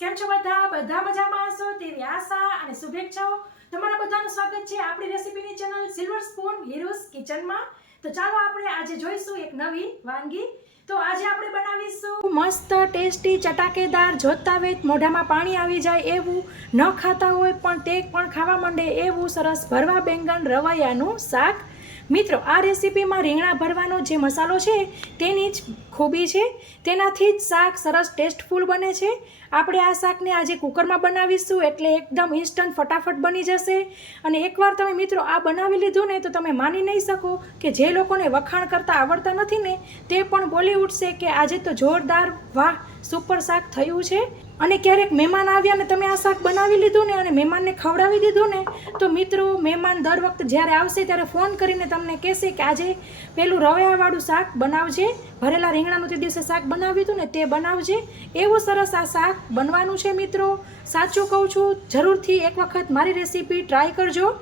કેમ છો બધા મજામાં હશો તેવી આશા અને શુભેચ્છાઓ તમારા બધાનું સ્વાગત છે આપણી રેસીપીની ચેનલ સિલ્વર સ્પૂન હીરોઝ કિચનમાં। તો ચાલો આપણે આજે જોઈશું એક નવી વાનગી। તો આજે આપણે બનાવીશું મસ્ત ટેસ્ટી ચટાકેદાર જોતા વેત મોઢામાં પાણી આવી જાય એવું, ન ખાતા હોય પણ તે પણ ખાવા માંડે એવું સરસ ભરવા બેંગન રવૈયાનું શાક। મિત્રો, આ રેસીપીમાં રીંગણા ભરવાનો જે મસાલો છે તેની જ ખૂબી છે, તેનાથી જ શાક સરસ ટેસ્ટફુલ બને છે। આપણે આ શાકને આજે કુકરમાં બનાવીશું એટલે એકદમ ઇન્સ્ટન્ટ ફટાફટ બની જશે। અને એકવાર તમે મિત્રો આ બનાવી લીધું ને તો તમે માની નહીં શકો કે જે લોકોને વખાણ કરતા આવડતા નથી ને તે પણ બોલી ઉઠશે કે આજે તો જોરદાર, વાહ, સુપર શાક થયું છે। અને ક્યારેક મહેમાન આવ્યા ને તમે આ શાક બનાવી લીધું ને અને મહેમાનને ખવડાવી દીધું ને તો મિત્રો, મહેમાન દર વખતે જ્યારે આવશે ત્યારે ફોન કરીને તમને કહેશે કે આજે પેલું રવૈયાવાળું શાક બનાવજે, ભરેલા રીંગણાનું તે દિવસે શાક બનાવ્યું હતું ને તે બનાવજે। એવું સરસ આ શાક બનવાનું છે મિત્રો, સાચું કહું છું, જરૂરથી એક વખત મારી રેસીપી ટ્રાય કરજો।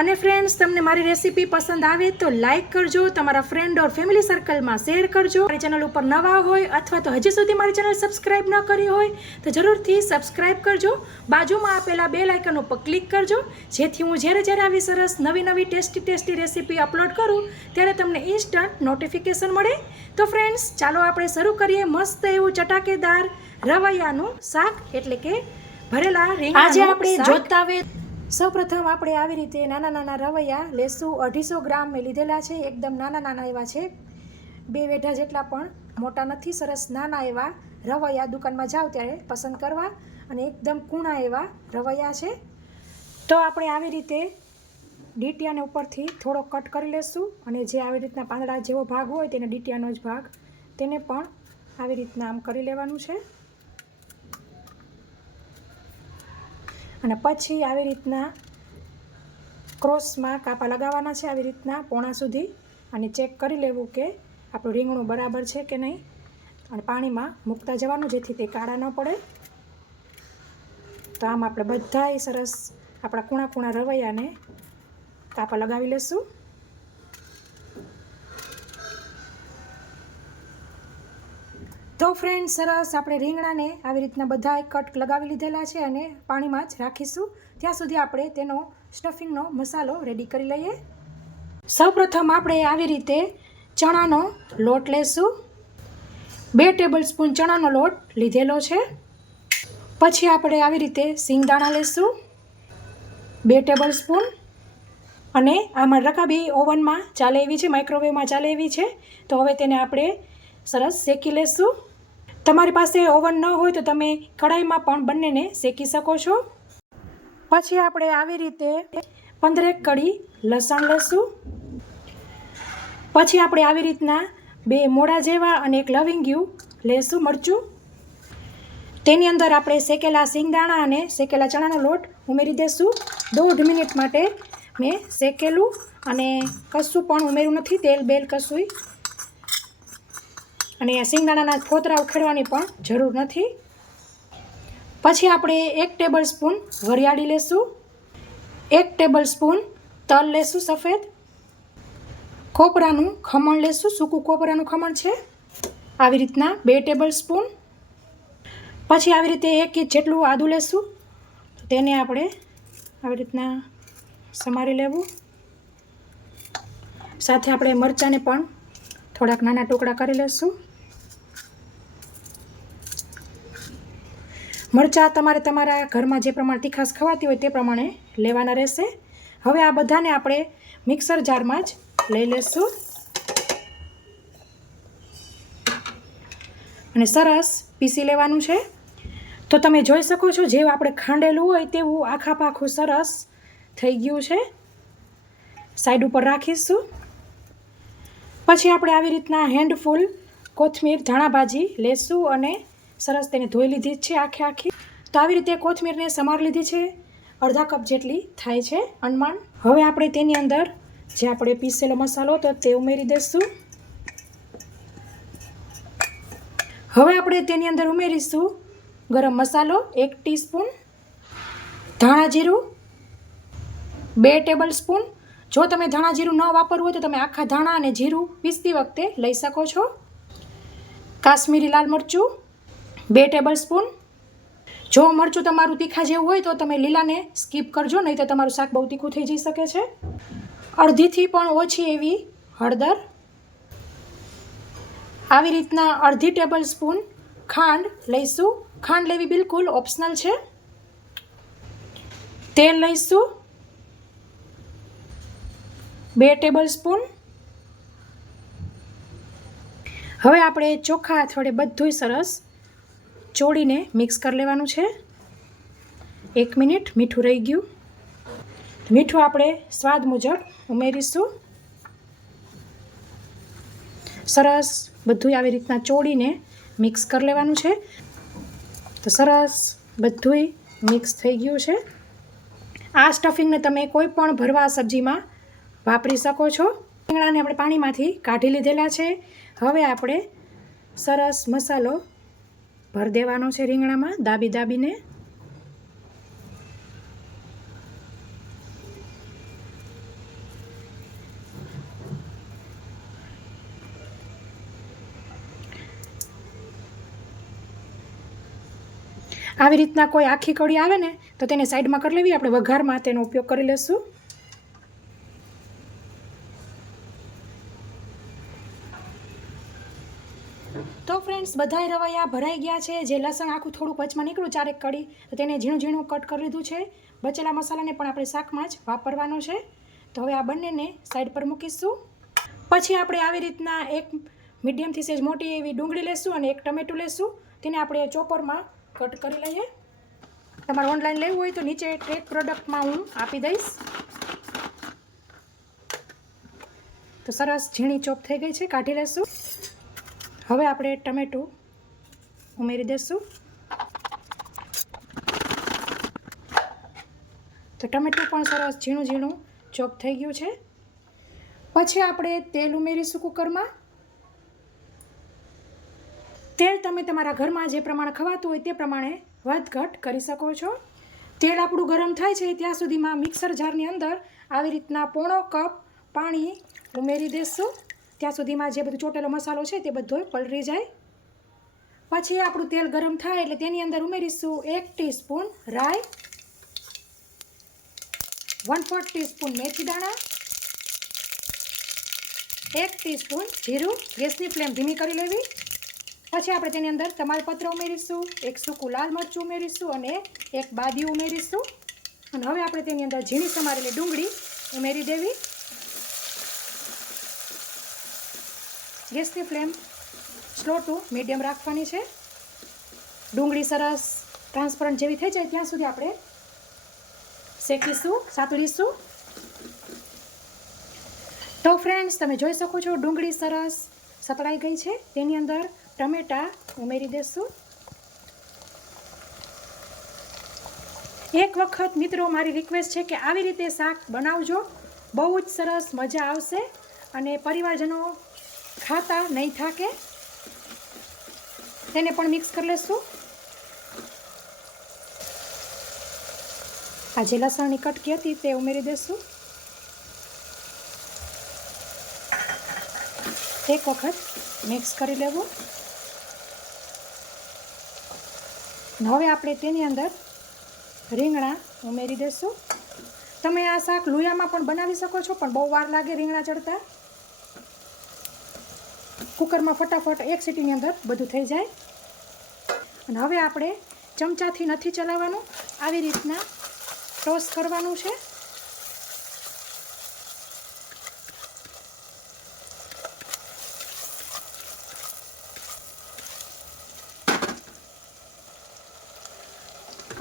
અને ફ્રેન્ડ્સ, તમને મારી રેસીપી પસંદ આવે તો લાઇક કરજો, તમારા ફ્રેન્ડ ઓર ફેમિલી સર્કલમાં શેર કરજો। મારી ચેનલ ઉપર નવા હોય અથવા તો હજી સુધી મારી ચેનલ સબસ્ક્રાઇબ ન કરી હોય તો જરૂરથી સબસ્ક્રાઇબ કરજો। બાજુમાં આપેલા બેલ આઇકન ઉપર ક્લિક કરજો, જેથી હું જ્યારે આવી સરસ નવી ટેસ્ટી રેસીપી અપલોડ કરું ત્યારે તમને ઇન્સ્ટન્ટ નોટિફિકેશન મળે। તો ફ્રેન્ડ્સ, ચાલો આપણે શરૂ કરીએ મસ્ત એવું ચટાકેદાર રવૈયાનું શાક, એટલે કે ભરેલા રીંગણા। આજે આપણે જોતા વેત સૌપ્રથમ આપણે આવી રીતે નાના રવૈયા લેશું। 250 ગ્રામ મેં લીધેલા છે, એકદમ નાના એવા છે, 2 વેઢા જેટલા પણ મોટા નથી, સરસ નાના એવા રવૈયા દુકાનમાં જાઓ ત્યારે પસંદ કરવા, અને એકદમ કૂણા એવા રવૈયા છે। તો આપણે આવી રીતે ડીટીયાને ઉપરથી થોડો કટ કરી લેશું, અને જે આવી રીતના પાંદડા જેવો ભાગ હોય તેને ડીટીયાનો જ ભાગ તેને પણ આવી રીતના આમ કરી લેવાનું છે। અને પછી આવી રીતના ક્રોસમાં કાપા લગાવવાના છે, આવી રીતના પોણા સુધી, અને ચેક કરી લેવું કે આપણું રીંગણું બરાબર છે કે નહીં, અને પાણીમાં મૂકતા જવાનું જેથી તે કાળા ન પડે। તો આમ આપણે બધાય સરસ આપણા કૂણા રવૈયાને કાપા લગાવી લેશું। તો ફ્રેન્ડ, સરસ આપણે રીંગણાને આવી રીતના બધા કટ લગાવી લીધેલા છે અને પાણીમાં જ રાખીશું, ત્યાં સુધી આપણે તેનો સ્ટફિંગનો મસાલો રેડી કરી લઈએ। સૌપ્રથમ આપણે આવી રીતે ચણાનો લોટ લેશું, 2 ટેબલસ્પૂન ચણાનો લોટ લીધેલો છે। પછી આપણે આવી રીતે સિંગદાણા લેશું 2 ટેબલસ્પૂન, અને આમાં રકાબી ઓવનમાં ચાલે એવી છે, માઇક્રોવેવમાં ચાલે એવી છે, તો હવે તેને આપણે સરસ શેકી લેશું। તમારી પાસે ઓવન ન હોય તો તમે કઢાઈમાં પણ બંનેને શેકી શકો છો। પછી આપણે આવી રીતે 15 કળી લસણ લેશું। પછી આપણે આવી રીતના 2 મોડા જેવા અને 1 લવિંગિયું લેશું, મરચું। તેની અંદર આપણે શેકેલા સિંગદાણા અને શેકેલા ચણાનો લોટ ઉમેરી દેશું। 1.5 મિનિટ માટે મેં શેકેલું, અને કશું પણ ઉમેર્યું નથી, તેલ બેલ કશું, અને સિંગદાણાના ફોતરા ઉખેડવાની પણ જરૂર નથી। પછી આપણે 1 ટેબલસ્પૂન વરિયાળી લેશું, 1 ટેબલસ્પૂન તલ લેશું સફેદ, કોપરાનું ખમણ લેશું, સૂકું કોપરાનું ખમણ છે, આવી રીતના 2 ટેબલસ્પૂન। પછી આવી રીતે 1 ઇંચ જેટલું આદું લેશું, તેને આપણે આવી રીતના સમારી લેવું। સાથે આપણે મરચાંને પણ થોડાક નાના ટુકડા કરી લેશું। મરચાં તમારે તમારા ઘરમાં જે પ્રમાણે તીખાશ ખવાતી હોય તે પ્રમાણે લેવાના રહેશે। હવે આ બધાને આપણે મિક્સર જારમાં જ લઈ લેશું, અને સરસ પીસી લેવાનું છે। તો તમે જોઈ શકો છો, જેવું આપણે ખાંડેલું હોય તેવું આખા પાખું સરસ થઈ ગયું છે। સાઈડ ઉપર રાખીશું। પછી આપણે આવી રીતના હેન્ડફુલ કોથમીર ધાણા ભાજી લેશું, અને સરસ તેને ધોઈ લીધી છે આખી। તો આવી રીતે કોથમીરને સમારી લીધી છે, અડધા કપ જેટલી થાય છે અનમાન। હવે આપણે તેની અંદર જે આપણે પીસેલો મસાલો તો તે ઉમેરી દઈશું। હવે આપણે તેની અંદર ઉમેરીશું ગરમ મસાલો 1 ટીસ્પૂન, ધાણા જીરું 2 ટેબલસ્પૂન। જો તમે ધાણા જીરું ન વાપરવું હોય તો તમે આખા ધાણા અને જીરું પીસતી વખતે લઈ શકો છો। કાશ્મીરી લાલ મરચું 2 ટેબલસ્પૂન। જો મરચું તમારું તીખા જેવું હોય તો તમે લીલાને સ્કીપ કરજો, નહીં તો તમારું શાક બહુ તીખું થઈ જઈ શકે છે. અડધીથી પણ ઓછી એવી હળદર, આવી રીતના અડધી ટેબલ સ્પૂન ખાંડ લઈશું. ખાંડ લેવી બિલકુલ ઓપ્શનલ છે. તેલ લઈશું 2 ટેબલ સ્પૂન. હવે આપણે ચોખા અથડે બધુંય સરસ ચોળીને મિક્સ કરી લેવાનું છે. 1 મિનિટ. મીઠું રહી ગયું. મીઠું આપણે સ્વાદ મુજબ ઉમેરીશું. સરસ બધુંય આવી રીતના ચોળીને મિક્સ કરી લેવાનું છે. તો સરસ બધુંય મિક્સ થઈ ગયું છે. આ સ્ટફિંગને તમે કોઈ પણ ભરવા સબ્જીમાં વાપરી શકો છો. રીંગણાને આપણે પાણીમાંથી કાઢી લીધેલા છે. હવે આપણે સરસ મસાલો ભરી દેવાનો છે રીંગણામાં દાબીને. આવી રીતના કોઈ આખી કળી આવે ને તો તેને સાઈડમાં કરી લેવી. આપણે વઘારમાં તેનો ઉપયોગ કરી લઈશું. તો ફ્રેન્ડ્સ બધાય રવૈયા ભરાઈ ગયા છે. જે લસણ આખું થોડુંક વચમાં નીકળ્યું 4 કળી, તો તેને ઝીણું ઝીણું કટ કરી લીધું છે. બચેલા મસાલાને પણ આપણે શાકમાં જ વાપરવાનો છે. તો હવે આ બંનેને સાઈડ પર મૂકીશું. પછી આપણે આવી રીતના એક મીડિયમથી સેજ મોટી એવી ડુંગળી લેશું અને એક ટમેટું લેશું. તેને આપણે ચોપરમાં કટ કરી લઈએ. તમારે ઓનલાઈન લેવું હોય તો નીચે ટ્રેક પ્રોડક્ટમાં હું આપી દઈશ. તો સરસ ઝીણી ચોપ થઈ ગઈ છે, કાઢી લેશું. હવે આપણે ટમેટું ઉમેરી દઈશું. તો ટમેટું પણ સરસ ઝીણું ઝીણું ચોપ થઈ ગયું છે. પછી આપણે તેલ ઉમેરીશું કુકરમાં. તેલ તમે તમારા ઘરમાં જે પ્રમાણે ખવાતું હોય તે પ્રમાણે વધઘટ કરી શકો છો. તેલ આપણું ગરમ થાય છે ત્યાં સુધીમાં મિક્સર જારની અંદર આવી રીતના પોણો કપ પાણી ઉમેરી દઈશું. ત્યાં સુધીમાં જે બધું ચોટેલો મસાલો છે તે બધો પલળી જાય. પછી આપણું તેલ ગરમ થાય એટલે તેની અંદર ઉમેરીશું 1 ટીસ્પૂન રાઈ, 1/4 ટીસ્પૂન મેથી દાણા, 1 ટીસ્પૂન જીરું. ગેસની ફ્લેમ ધીમી કરી લેવી. પછી આપણે તેની અંદર તમાલપત્ર ઉમેરીશું, 1 સૂકું લાલ મરચું ઉમેરીશું અને 1 બાદિયું ઉમેરીશું. અને હવે આપણે તેની અંદર ઝીણી સમારેલી ડુંગળી ઉમેરી દેવી. ગેસની ફ્લેમ સ્લો ટુ મીડિયમ રાખવાની છે. ડુંગળી સરસ ટ્રાન્સપરન્ટ જેવી થઈ જાય ત્યાં સુધી આપણે શેકીશું, સાતળીશું. તો ફ્રેન્ડ્સ તમે જોઈ શકો છો ડુંગળી સરસ સતળાઈ ગઈ છે. તેની અંદર ટમેટાં ઉમેરી દઈશું. એક વખત મિત્રો મારી રિક્વેસ્ટ છે કે આવી રીતે શાક બનાવજો, બહુ જ સરસ મજા આવશે અને પરિવારજનો ખાતા નહીં થાકે. તેને પણ મિક્સ કરી લઈશું. આ જે લસણની કટકી હતી તે ઉમેરી દઈશું. એક વખત મિક્સ કરી લેવું. હવે આપણે તેની અંદર રીંગણા ઉમેરી દઈશું. તમે આ શાક લુયામાં પણ બનાવી શકો છો, પણ બહુ વાર લાગે રીંગણા ચડતા. કુકરમાં ફટાફટ 1 સીટીની અંદર બધું થઈ જાય. અને હવે આપણે ચમચાથી નથી ચલાવવાનું, આવી રીતના ટોસ કરવાનું છે.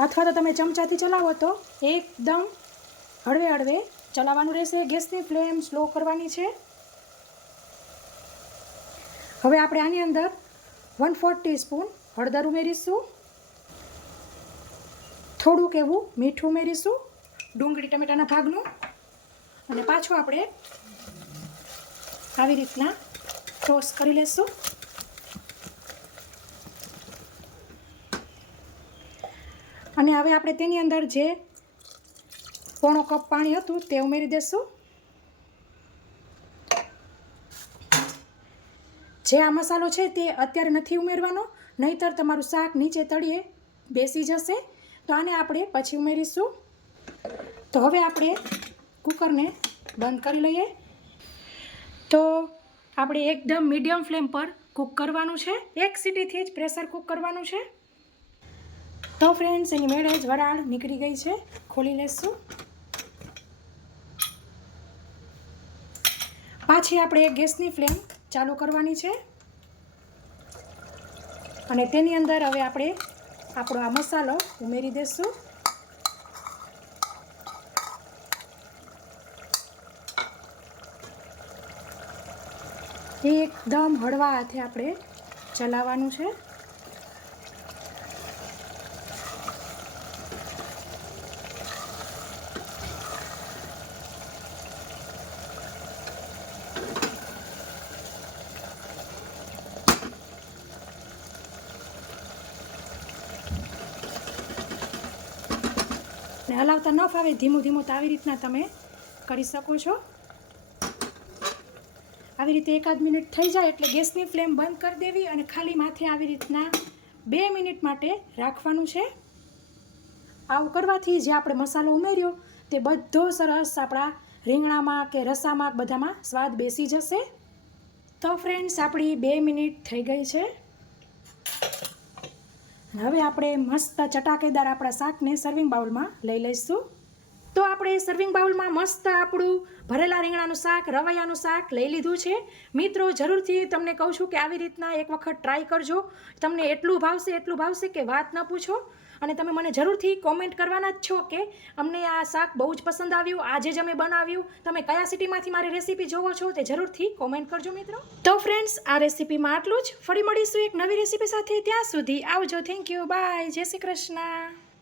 અથવા તો તમે ચમચાથી ચલાવો તો એકદમ હળવે હળવે ચલાવવાનું રહેશે. ગેસની ફ્લેમ સ્લો કરવાની છે. હવે આપણે આની અંદર 1/4 ટીસ્પૂન હળદર ઉમેરીશું. થોડુંક એવું મીઠું ઉમેરીશું ડુંગળી ટમેટાના ભાગનું. અને પાછું આપણે આવી રીતના ટોસ કરી લઈશું. અને હવે આપણે તેની અંદર જે પોણો કપ પાણી હતું તે ઉમેરી દઈશું. જે આ મસાલો છે તે અત્યારે નથી ઉમેરવાનો, નહીંતર તમારું શાક નીચે તળીએ બેસી જશે. તો આને આપણે પછી ઉમેરીશું. તો હવે આપણે કુકરને બંધ કરી લઈએ. તો આપણે એકદમ મીડિયમ ફ્લેમ પર કૂક કરવાનું છે. 1 સીટીથી જ પ્રેશર કૂક કરવાનું છે. તો ફ્રેન્ડ્સ, એની મેળે જ વરાળ નીકળી ગઈ છે. ખોલી લઈશું. પાછી આપણે ગેસની ફ્લેમ ચાલુ કરવાની છે અને તેની અંદર હવે આપણે આપણો આ મસાલો ઉમેરી દઈશું. એકદમ હળવા હાથે આપણે ચલાવવાનું છે. ને હલાવતા ન ફાવે ધીમું ધીમું તો આવી રીતના તમે કરી શકો છો. આવી રીતે 1 મિનિટ થઈ જાય એટલે ગેસની ફ્લેમ બંધ કરી દેવી અને ખાલી માથે આવી રીતના 2 મિનિટ માટે રાખવાનું છે. આવું કરવાથી જે આપણે મસાલો ઉમેર્યો તે બધો સરસ આપણા રીંગણામાં કે રસામાં બધામાં સ્વાદ બેસી જશે. તો ફ્રેન્ડ્સ, આપણી 2 મિનિટ થઈ ગઈ છે. હવે આપણે મસ્ત ચટાકેદાર આપણા શાકને સર્વિંગ બાઉલમાં લઈ લઈશું. તો આપણે સર્વિંગ બાઉલમાં મસ્ત આપણું ભરેલા રીંગણાનું શાક, રવૈયાનું શાક લઈ લીધું છે. મિત્રો, જરૂરથી તમને કહું છું કે આવી રીતના એક વખત ટ્રાય કરજો. તમને એટલું ભાવશે કે વાત ન પૂછો. અને તમે મને જરૂરથી કોમેન્ટ કરવાના જ છો કે અમને આ શાક બહુ જ પસંદ આવ્યું, આજે જ અમે બનાવ્યું. તમે કયા સિટીમાંથી મારી રેસીપી જોવો છો તે જરૂરથી કોમેન્ટ કરજો મિત્રો. તો ફ્રેન્ડ્સ, આ રેસીપીમાં આટલું જ. ફરી મળીશું એક નવી રેસીપી સાથે. ત્યાં સુધી આવજો. Thank you. બાય. જય શ્રી કૃષ્ણ.